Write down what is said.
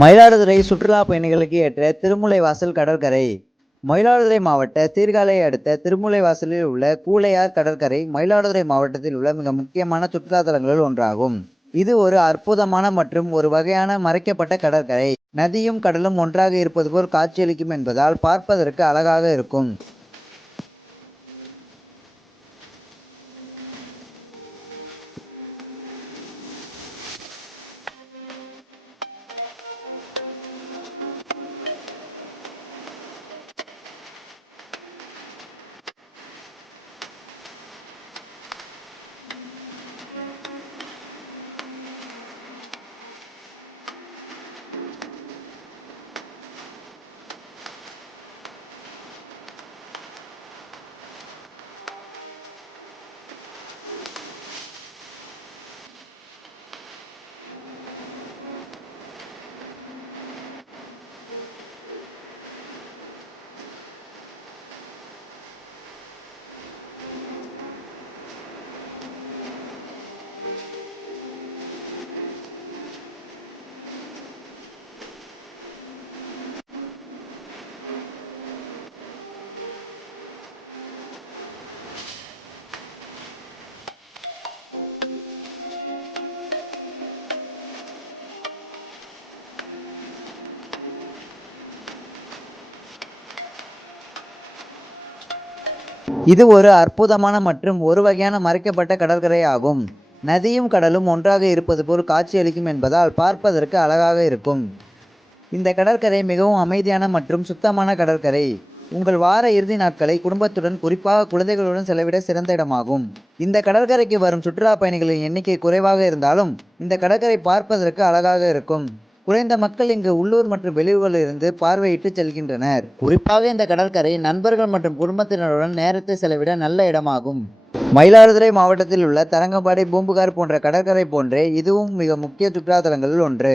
மயிலாடுதுறை சுற்றுலா பயணிகளுக்கு ஏற்ற திருமுல்லைவாசல் கடற்கரை. மயிலாடுதுறை மாவட்ட சீர்காழியை அடுத்த திருமுல்லைவாசலில் உள்ள கூழையார் கடற்கரை மயிலாடுதுறை மாவட்டத்தில் உள்ள மிக முக்கியமான சுற்றுலா தலங்களில் ஒன்றாகும். இது ஒரு அற்புதமான மற்றும் ஒரு வகையான மறைக்கப்பட்ட கடற்கரை. நதியும் கடலும் ஒன்றாக இருப்பது போல் காட்சியளிக்கும் என்பதால் பார்ப்பதற்கு அழகாக இருக்கும். இது ஒரு அற்புதமான மற்றும் ஒரு வகையான மறைக்கப்பட்ட கடற்கரை ஆகும். நதியும் கடலும் ஒன்றாக இருப்பது போல் காட்சியளிக்கும் என்பதால் பார்ப்பதற்கு அழகாக இருக்கும். இந்த கடற்கரை மிகவும் அமைதியான மற்றும் சுத்தமான கடற்கரை. உங்கள் வார இறுதி நாட்களை குடும்பத்துடன், குறிப்பாக குழந்தைகளுடன் செலவிட சிறந்த இடமாகும். இந்த கடற்கரைக்கு வரும் சுற்றுலா பயணிகளின் எண்ணிக்கை குறைவாக இருந்தாலும் இந்த கடற்கரை பார்ப்பதற்கு அழகாக இருக்கும். குறைந்த மக்கள் இங்கு உள்ளூர் மற்றும் வெளியூர்களில் இருந்து பார்வையிட்டு செல்கின்றனர். குறிப்பாக இந்த கடற்கரை நண்பர்கள் மற்றும் குடும்பத்தினருடன் நேரத்தை செலவிட நல்ல இடமாகும். மயிலாடுதுறை மாவட்டத்தில் உள்ள தரங்கம்பாடி, பூம்புகார் போன்ற கடற்கரை போன்றே இதுவும் மிக முக்கிய சுற்றுலா தலங்களில் ஒன்று.